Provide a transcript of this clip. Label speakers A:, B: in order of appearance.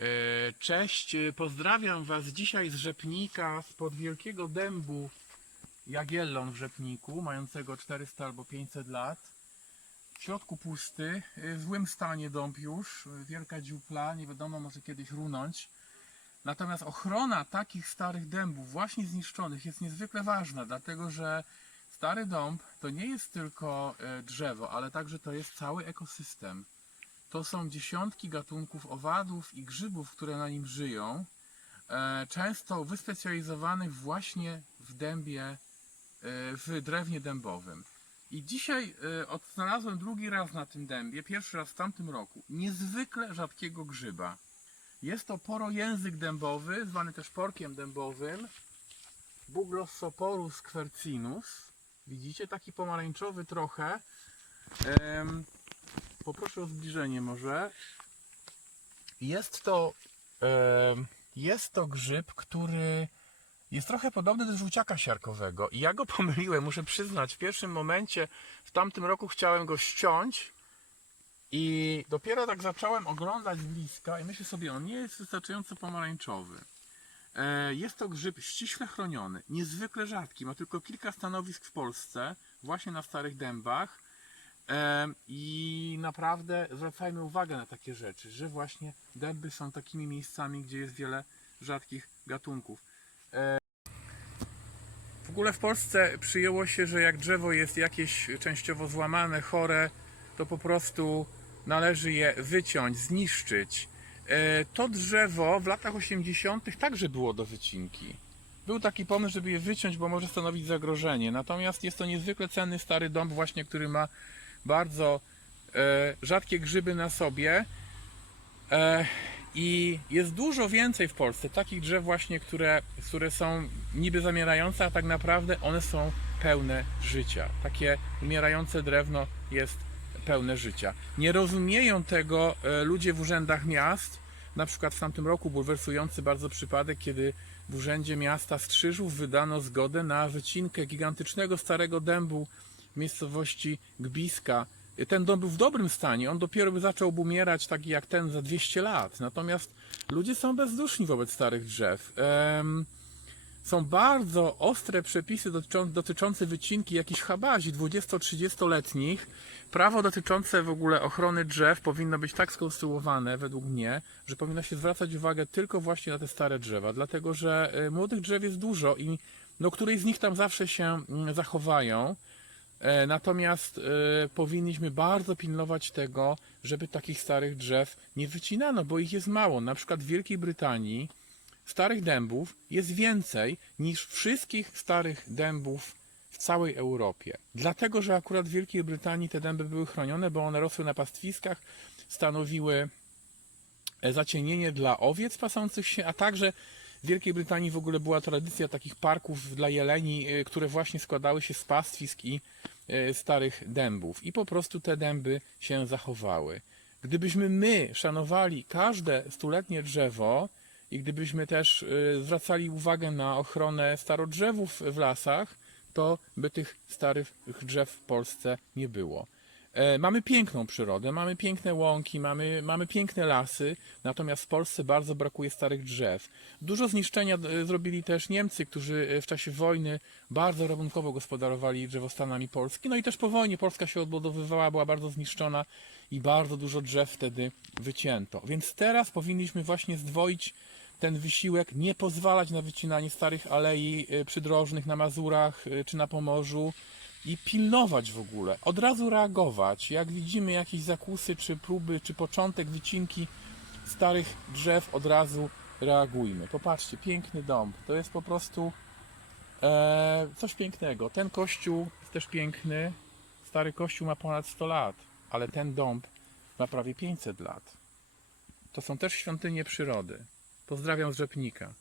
A: E, Cześć, e, pozdrawiam Was dzisiaj z Rzepnika, spod wielkiego dębu Jagiellon w Rzepniku, mającego 400 albo 500 lat. W środku pusty, e, w złym stanie dąb już, wielka dziupla, nie wiadomo, może kiedyś runąć. Natomiast ochrona takich starych dębów, właśnie zniszczonych, jest niezwykle ważna, dlatego że stary dąb to nie jest tylko drzewo, ale także to jest cały ekosystem. To są dziesiątki gatunków owadów i grzybów, które na nim żyją, e, często wyspecjalizowanych właśnie w dębie, e, w drewnie dębowym. I dzisiaj e, odnalazłem drugi raz na tym dębie, pierwszy raz w tamtym roku, niezwykle rzadkiego grzyba. Jest to porojęzyk dębowy, zwany też porkiem dębowym, Buglossoporus quercinus. Widzicie, taki pomarańczowy trochę. Poproszę o zbliżenie może. Jest to, jest to grzyb, który jest trochę podobny do żółciaka siarkowego. I ja go pomyliłem, muszę przyznać. W pierwszym momencie, w tamtym roku chciałem go ściąć. I dopiero tak zacząłem oglądać bliska i myślę sobie, on nie jest wystarczająco pomarańczowy. E, Jest to grzyb ściśle chroniony, niezwykle rzadki, ma tylko kilka stanowisk w Polsce, właśnie na starych dębach. I naprawdę zwracajmy uwagę na takie rzeczy, że właśnie dęby są takimi miejscami, gdzie jest wiele rzadkich gatunków. W ogóle w Polsce przyjęło się, że jak drzewo jest jakieś częściowo złamane, chore, to po prostu należy je wyciąć, zniszczyć. E, To drzewo w latach 80. także było do wycinki. Był taki pomysł, żeby je wyciąć, bo może stanowić zagrożenie. Natomiast jest to niezwykle cenny stary dąb, właśnie który ma bardzo e, rzadkie grzyby na sobie. E, I jest dużo więcej w Polsce takich drzew właśnie, które, które są niby zamierające, a tak naprawdę one są pełne życia. Takie umierające drewno jest pełne życia. Nie rozumieją tego e, ludzie w urzędach miast. Na przykład w tamtym roku bulwersujący bardzo przypadek, kiedy w urzędzie miasta Strzyżów wydano zgodę na wycinkę gigantycznego starego dębu miejscowości Gbiska. Ten dom był w dobrym stanie, on dopiero by zaczął umierać taki jak ten za 200 lat. Natomiast ludzie są bezduszni wobec starych drzew. Są bardzo ostre przepisy dotyczą, dotyczące wycinki jakichś habazi 20-30-letnich. Prawo dotyczące w ogóle ochrony drzew powinno być tak skonstruowane, według mnie, że powinno się zwracać uwagę tylko właśnie na te stare drzewa, dlatego że y, młodych drzew jest dużo i no, któreś z nich tam zawsze się mm, zachowają. E, Natomiast e, powinniśmy bardzo pilnować tego, żeby takich starych drzew nie wycinano, bo ich jest mało. Na przykład w Wielkiej Brytanii starych dębów jest więcej niż wszystkich starych dębów w całej Europie. Dlatego, że akurat w Wielkiej Brytanii te dęby były chronione, bo one rosły na pastwiskach, stanowiły e, zacienienie dla owiec pasących się, a także w Wielkiej Brytanii w ogóle była tradycja takich parków dla jeleni, e, które właśnie składały się z pastwisk i e, starych dębów. I po prostu te dęby się zachowały. Gdybyśmy my szanowali każde stuletnie drzewo i gdybyśmy też e, zwracali uwagę na ochronę starodrzewów w lasach, to by tych starych drzew w Polsce nie było. E, Mamy piękną przyrodę, mamy piękne łąki, mamy, mamy piękne lasy, natomiast w Polsce bardzo brakuje starych drzew. Dużo zniszczenia e, zrobili też Niemcy, którzy e, w czasie wojny bardzo rabunkowo gospodarowali drzewostanami Polski. No i też po wojnie Polska się odbudowywała, była bardzo zniszczona i bardzo dużo drzew wtedy wycięto. Więc teraz powinniśmy właśnie zdwoić ten wysiłek, nie pozwalać na wycinanie starych alei przydrożnych na Mazurach czy na Pomorzu i pilnować w ogóle, od razu reagować. Jak widzimy jakieś zakusy, czy próby, czy początek wycinki starych drzew, od razu reagujmy. Popatrzcie, piękny dom. To jest po prostu e, coś pięknego. Ten kościół jest też piękny. Stary kościół ma ponad 100 lat, ale ten dąb ma prawie 500 lat. To są też świątynie przyrody. Pozdrawiam z Rzepnika.